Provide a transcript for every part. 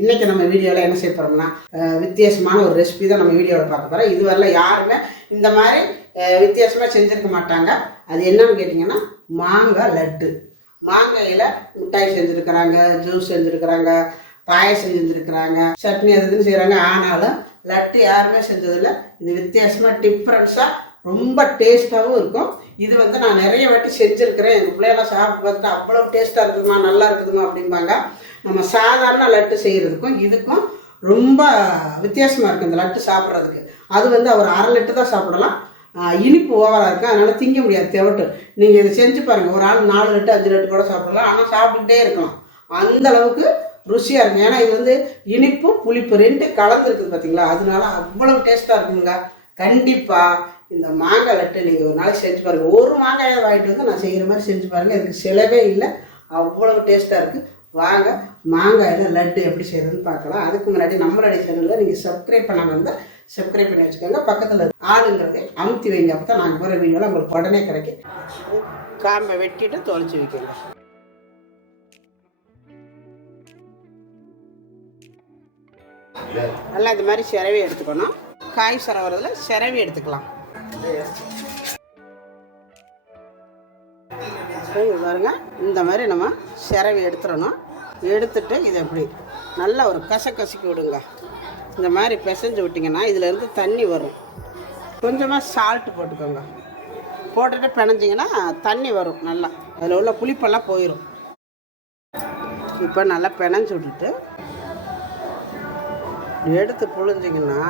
இன்றைக்கி நம்ம வீடியோவில் என்ன செய்ய போகிறோம்னா வித்தியாசமான ஒரு ரெசிபி தான் நம்ம வீடியோவில் பார்க்க போகிறோம் இதுவரையில் யாருமே இந்த மாதிரி வித்தியாசமாக செஞ்சுருக்க மாட்டாங்க. அது என்னன்னு கேட்டிங்கன்னா மாங்காய் லட்டு. மாங்காயில் மிட்டாய் செஞ்சுருக்கிறாங்க ஜூஸ் செஞ்சுருக்கிறாங்க பாயசம் செஞ்சுருக்கிறாங்க சட்னி அது இதுன்னு செய்கிறாங்க ஆனாலும் லட்டு யாருமே செஞ்சதில்லை. இது வித்தியாசமாக டிஃப்ரென்ஸாக ரொம்ப டேஸ்ட்டாகவும் இருக்கும். இது வந்து நான் நிறைய வாட்டி செஞ்சுருக்கிறேன். எங்கள் பிள்ளையெல்லாம் சாப்பிட்டு பார்த்துட்டு அவ்வளோ டேஸ்ட்டாக இருக்குதுமா நல்லா இருக்குதுமா அப்படிம்பாங்க. நம்ம சாதாரண லட்டு செய்கிறதுக்கும் இதுக்கும் ரொம்ப வித்தியாசமாக இருக்குது இந்த லட்டு சாப்பிட்றதுக்கு. அது வந்து அவர் அரை லட்டு தான் சாப்பிடலாம். இனிப்பு ஓவராக இருக்குது அதனால் திங்க முடியாது தெவட்டு. நீங்கள் இதை செஞ்சு பாருங்கள் ஒரு ஆள் நாலு லட்டு அஞ்சு லட்டு கூட சாப்பிடலாம். ஆனால் சாப்பிட்டுக்கிட்டே இருக்கலாம். அந்த அளவுக்கு ருசியாக இருக்கும் ஏன்னா இது வந்து இனிப்பு புளிப்பு ரெண்டு கலந்துருக்குது பார்த்தீங்களா அதனால அவ்வளோ டேஸ்ட்டாக இருக்குங்க. கண்டிப்பாக இந்த மாங்காய் லட்டு நீங்கள் ஒரு நாளைக்கு செஞ்சு பாருங்கள் ஒரு மாங்காயை வாங்கிட்டு வந்து நான் செய்கிற மாதிரி செஞ்சு பாருங்கள் இதுக்கு செலவே இல்லை. அவ்வளோ டேஸ்ட்டாக இருக்குது வாங்க மாங்காயில் லட்டு எப்படி செய்யறதுன்னு பார்க்கலாம். அதுக்கு முன்னாடி நம்மளுடைய சேனலில் நீங்கள் சப்ஸ்கிரைப் பண்ணாமல் இருந்தால் சப்ஸ்கிரைப் பண்ணி வச்சுக்கோங்க. பக்கத்தில் ஆளுங்கிறது அமுத்தி வைங்க. அப்போ தான் நாங்கள் போகிற வீடியோவில் உங்களுக்கு உடனே கிடைக்கும். காம்பை வெட்டிட்டு தொலைச்சி வைக்கணும். நல்லா இது மாதிரி சிரவி எடுத்துக்கணும். காய் சரவறதுல சிரவி எடுத்துக்கலாம். சரி, இது பாருங்க. இந்த மாதிரி நம்ம சிரவி எடுத்துடணும். எடுத்துட்டு இதை எப்படி நல்லா ஒரு கச கசக்கி விடுங்க. இந்த மாதிரி பிசைஞ்சு விட்டிங்கன்னா இதிலேருந்து தண்ணி வரும். கொஞ்சமாக சால்ட்டு போட்டுக்கோங்க. போட்டுட்டு பிணைஞ்சிங்கன்னா தண்ணி வரும் நல்லா. அதில் உள்ள புளிப்பெல்லாம் போயிடும் இப்போ நல்லா பிணைஞ்சு விட்டுட்டு எடுத்து புழிஞ்சிங்கன்னா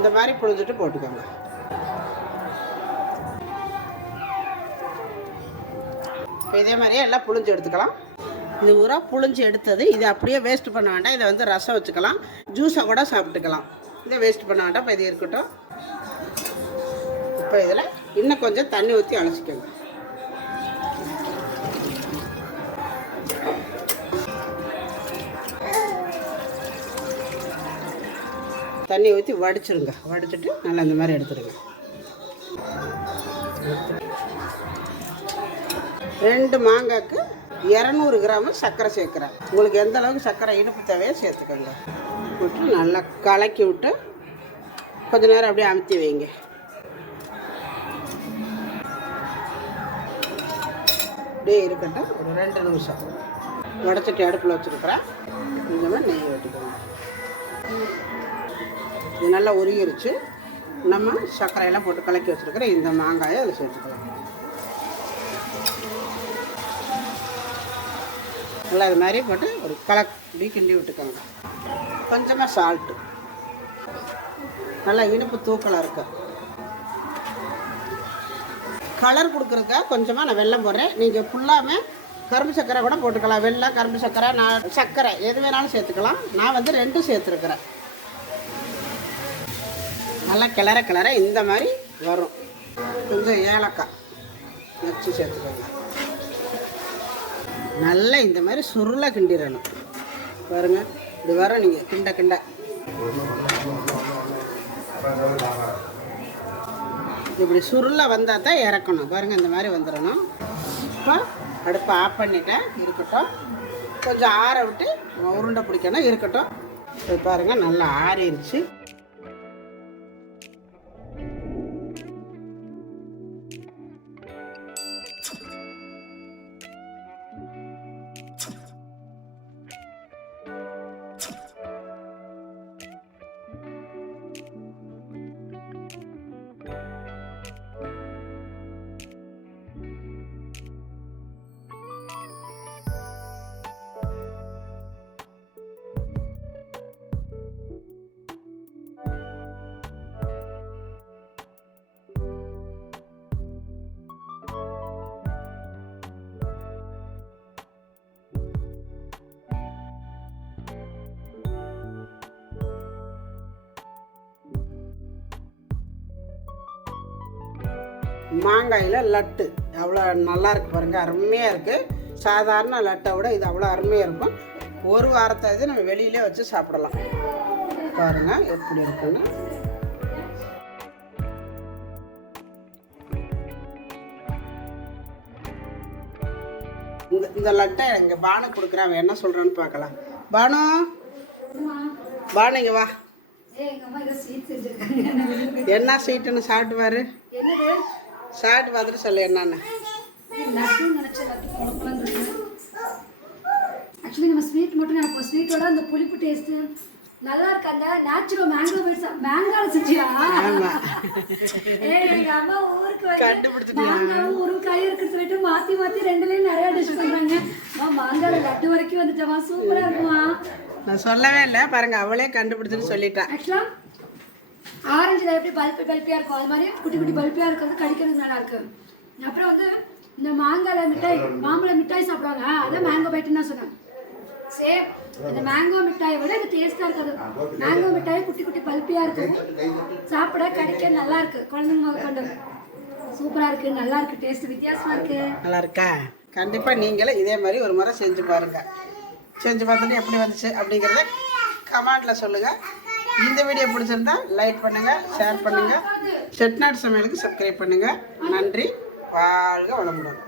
இந்த மாதிரி புழிஞ்சிட்டு போட்டுக்கோங்க. இப்போ இதே மாதிரியே எல்லாம் புழிஞ்சு எடுத்துக்கலாம். இது ஊரா புழிஞ்சு எடுத்தது. இதை அப்படியே வேஸ்ட் பண்ண வேண்டாம். இதை வந்து ரசம் வச்சுக்கலாம். ஜூஸை கூட சாப்பிட்டுக்கலாம். இதை வேஸ்ட் பண்ண வேண்டாம். இப்போ இது இருக்கட்டும். இப்போ இதில் இன்னும் கொஞ்சம் தண்ணி ஊற்றி அழைச்சிக்கோங்க தண்ணி ஊற்றி வடிச்சிருங்க. வடிச்சிட்டு நல்லா இந்த மாதிரி எடுத்துடுங்க. ரெண்டு மாங்காய்க்கு இரநூறு கிராம் சர்க்கரை சேர்க்குறேன். உங்களுக்கு எந்த அளவுக்கு சர்க்கரை இனிப்பு தேவையோ சேர்த்துக்கோங்க. விட்டு நல்லா கலக்கி விட்டு கொஞ்ச நேரம் அப்படியே அமுத்தி வைங்க. அப்படியே இருக்கட்டும். ஒரு ரெண்டு நிமிஷம். உடச்சிட்டு அடுப்பில் வச்சுருக்குறேன். கொஞ்சமாக நெய் வெட்டிக்கோங்க இது நல்லா உருகிருச்சு. நம்ம சர்க்கரையெல்லாம் போட்டு கலக்கி வச்சுருக்கிற இந்த மாங்காயை அதில் சேர்த்துக்கலாம். நல்லா இது மாதிரி போட்டு ஒரு கலக் இப்படி கிண்டி விட்டுக்கோங்க. கொஞ்சமாக சால்ட்டு நல்லா இனிப்பு தூக்கலாக இருக்கு. கலர் கொடுக்குறதுக்காக கொஞ்சமாக நான் வெள்ளம் போடுறேன். நீங்கள் ஃபுல்லாமே கரும்பு சர்க்கரை கூட போட்டுக்கலாம். வெல்லம் கரும்பு சர்க்கரை நான் சர்க்கரை எது வேணாலும் சேர்த்துக்கலாம். நான் வந்து ரெண்டும் சேர்த்துருக்குறேன். நல்லா கிளற கிளற இந்த மாதிரி வரும். கொஞ்சம் ஏலக்காய் வச்சு சேர்த்துக்கோங்க. நல்லா இந்த மாதிரி சுருளை கிண்டிடணும். பாருங்கள் இது வர நீங்கள் கிண்ட கிண்ட. இப்படி சுருளை வந்தால் தான் இறக்கணும். பாருங்கள் இந்த மாதிரி வந்துடணும். இப்போ அடுப்பை ஆஃப் பண்ணிட்டேன் இருக்கட்டும். கொஞ்சம் ஆற விட்டு உருண்டை பிடிக்கணும் இருக்கட்டும். இது பாருங்கள் நல்லா ஆறிடுச்சு மாங்காயில் லட்டு. அவ்வளோ நல்லா இருக்கு பாருங்க அருமையாக இருக்குது சாதாரண லட்டை விட இது அவ்வளோ அருமையாக இருக்கும். ஒரு வாரத்தை இது நம்ம வெளியிலே வச்சு சாப்பிடலாம். பாருங்க எப்படி இருக்குன்னு. இந்த இந்த லட்டை இங்கே பானு கொடுக்குறேன் அவன் என்ன சொல்கிறான்னு பார்க்கலாம். பானு? பானு இங்கே வா. என்ன ஸ்வீட்டுன்னு சாப்பிட்டு பாரு? சாப்பிட்டு பார்த்துட்டு சொல்லு என்னன்னு. Actually நம்ம sweet மட்டும் நினைப்போம். sweet ஓட அந்த புளிப்பு taste நல்லா இருக்கு அந்த நேச்சுரல் மேங்கோ பைட்ஸ் மேங்கால செஞ்சியா ஆமா. ஏய் எங்க அம்மா ஊருக்கு வந்து? மாங்காவும் முருங்காயும் இருக்குன்னு சொல்லிட்டு மாத்தி மாத்தி ரெண்டுலயும் நிறைய டிஷ் பண்றாங்க அம்மா மாங்கால லட்டு வரைக்கும் வந்துட்டமா சூப்பரா இருக்குமா நான் சொல்லவே இல்லை பாருங்க அவளே கண்டுபிடிச்சுன்னு சொல்லிட்டான் ஆக்சுவலா ஆரஞ்சில் எப்படி பல்பு பல்பியாக இருக்கும். அது மாதிரி குட்டி குட்டி பல்பியாக இருக்கிறது கடிக்கிறது நல்லா இருக்கு. அப்புறம் வந்து இந்த மாங்கால மிட்டாய் மாம்பழ மிட்டாய் சாப்பிடுவாங்க. அதான் மேங்கோ பைட்டுன்னு தான் சொன்னேன். சேம் இந்த மேங்கோ மிட்டாயை விட இது டேஸ்ட்டாக இருக்காது மேங்கோ மிட்டாய் குட்டி குட்டி பல்பியாக இருக்கும். சாப்பிட கடிக்க நல்லா இருக்கு. குழந்தைங்க கொண்டு. சூப்பராக இருக்கு. நல்லா இருக்கு. டேஸ்ட் வித்தியாசமா இருக்கு. நல்லா இருக்கா? கண்டிப்பாக நீங்களே இதே மாதிரி ஒரு முறை செஞ்சு பாருங்க. செஞ்சு பார்த்துட்டு எப்படி வந்துச்சு அப்படிங்கிறத கமெண்டில் சொல்லுங்கள் இந்த வீடியோ பிடிச்சிருந்தா லைக் பண்ணுங்கள் ஷேர் பண்ணுங்கள் செட்நாட் சமையலுக்கு சப்ஸ்கிரைப் பண்ணுங்கள் நன்றி. வாழ்க வளமுடன்.